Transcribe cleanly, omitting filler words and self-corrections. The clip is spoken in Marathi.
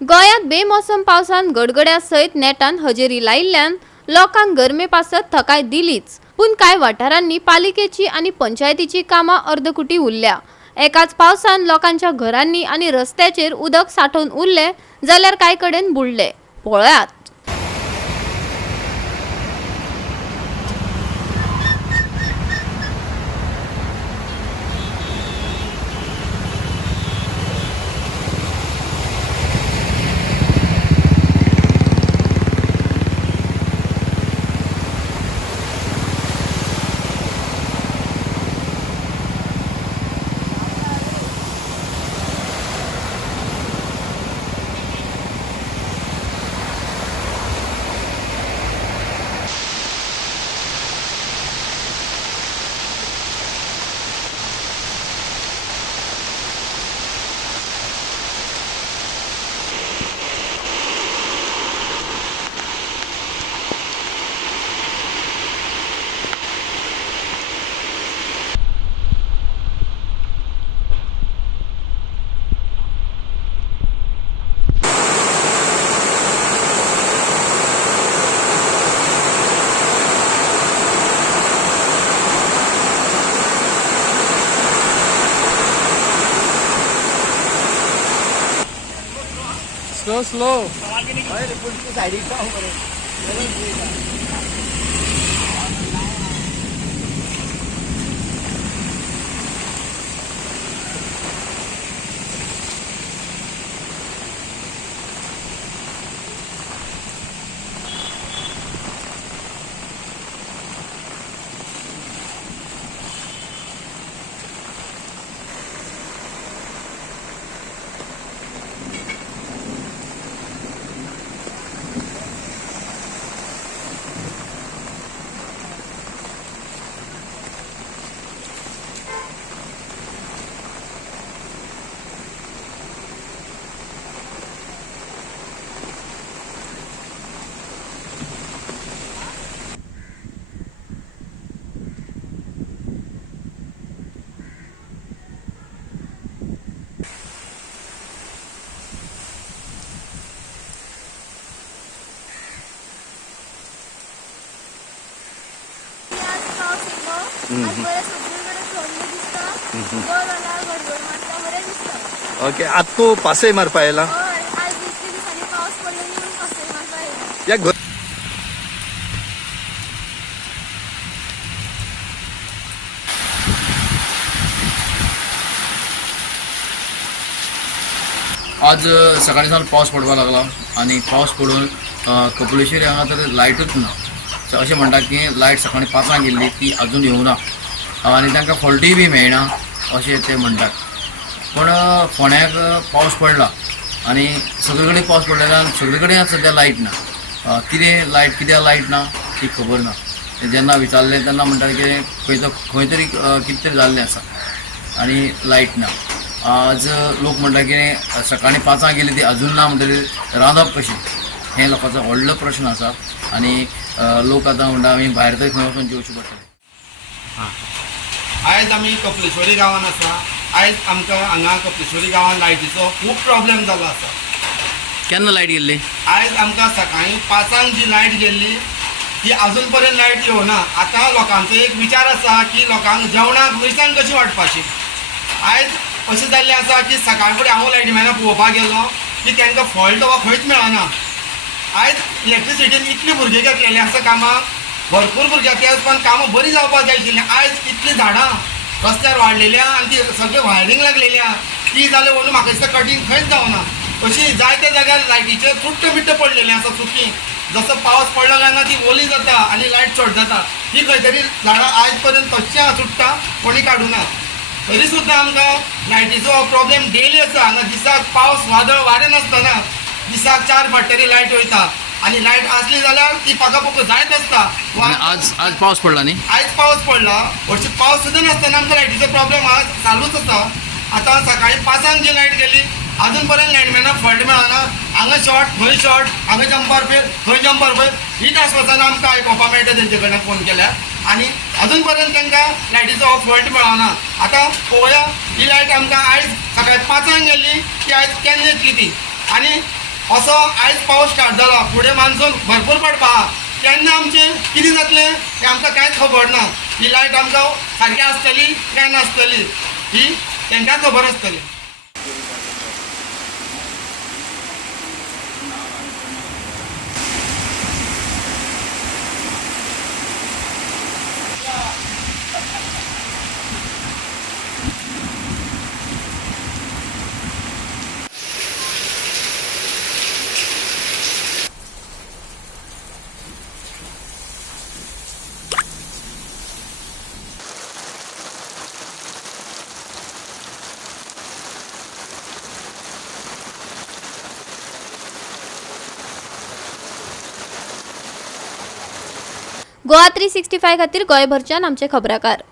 गोंयांत बेमोसम पावसान गडगड्या सयत नेटान हजेरी लायिल्ल्यान लोकांक गरमे पासत थकाय दिलीच, पूण कांय वाठारांनी पालिकेची आनी पंचायतीची कामां अर्दकुटी उरल्या। एकाच पावसान लोकांच्या घरांनी आनी रस्त्याचेर उदक साठोवन उरले जाल्यार कांय कडेन बुडले। पळयात। स्लो ओके, आज तू पासय मारपा येयला या घर आज सकाळी सावन पावस पडपाक लागला आणि पावस पडून कपलेश्वरी हांगा तर लायटूच ना। अशें म्हणटा की लायट सकाळी 5 गेल्ली ती अजून येवना आनी तांकां फॉल्टूय बी मेळना अशें ते म्हणटात। पण फोंड्याक पावस पडला आनी सगळे कडेन पावस पडलेल्यान सगळे कडेन सद्या लायट ना। कित्याक लायट ना ती खबर ना। जेन्ना विचारलें तेन्ना म्हणटात की खंय तरी कितें तरी जाल्लें आसा आनी लायट ना। आज लोक म्हणटा की सकाळी 5 गेली ती अजून ना म्हणटकीर रांदप कशी, हे लोकांचो व्हडलो प्रश्न आसा। आनी लोक आतां म्हणटा आमी भायर तरी खंय वचून जेवचें पडटलें। आयज आमी कपलेश्वरी गांवांत आसा। आयज आमकां हांगा कपलेश्वरी गांवांत लायटीचो खूब प्रॉब्लेम जाल्लो आसा। केन्ना लायट गेल्ली? आयज आमकां सकाळी 5 जी लायट गेल्ली ती अजून पर्यंत लायट येवना। आतां लोकांचो एक विचार आसा की लोकांक जेवणाक मिरसांग कशी वांटपाची। आयज अशें जाल्लें आसा की सकाळ फुडें हांव लायटमॅनाक पळोवपाक गेल्लो की तांकां फॉल्ट वा खंयच मेळना। आयज इलेक्ट्रिसिटीन इतली भुरगे घेतलेले आसा कामां, भरपूर भुरगे त्या हिसपान कामां बरी जावपाक जाय आशिल्लीं। आयज इतलीं झाडां रस्त्यार वाडलेल्या आनी ती सगळें वायरींग लागलेल्या ती जाल्यार म्हणून म्हाका दिसता कटींग खंयच जावना। अशी जायत्या जाग्यार लायटीचे तुट्ट बिट्ट पडलेले आसा चुकी। जसो पावस पडलो काय ना ती ओली जाता आनी लायट शॉर्ट जाता। ती खंय तरी झाडां आयज पर्यंत तश्शें तुट्टा कोणी काडूना। तरी सुद्दां आमकां लायटीचो प्रॉब्लेम डेली आसा। हांगा दिसाक पावस वादळ वारें नासतना दिसाक 4 फावट तरी लायट वयता आनी लायट आसली जाल्यार ती पाकापोक जायत आसता। आज पावस पडला न्ही? आयज पावस पडला, हरशी पावस सुद्दां नासतना आमकां लायटीचो प्रॉब्लेम आज चालूच आसा। आतां सकाळी 5 जी लायट गेली अजून पर्यंत लायटमॅनाक फॉल्ट मेळना। हांगा शॉर्ट थंय शॉर्ट, हांगा जंपर फेल थंय जंपर फेल, हीच आश्वासनां आमकां आयकोपाक मेळटा तेंचे कडल्यान फोन केल्यार आनी अजून पर्यंत तांकां लायटीचो फॉल्ट मेळना। आतां पळोवया ही लायट आमकां आयज सकाळी 5 गेल्ली ती आयज केन्ना येतली ती। आनी असो आयज पावस स्टार्ट जाला, फुडें मान्सून भरपूर पडपा केन्ना आमचें कितें जातलें तें आमकां कांयच खबर ना. ही लायट आमकां सारकी आसतली काय नासतली ही तांकां खबर आसतली. गोवा 365 खातीर गोंयभरच्यान आमचे खबराकार.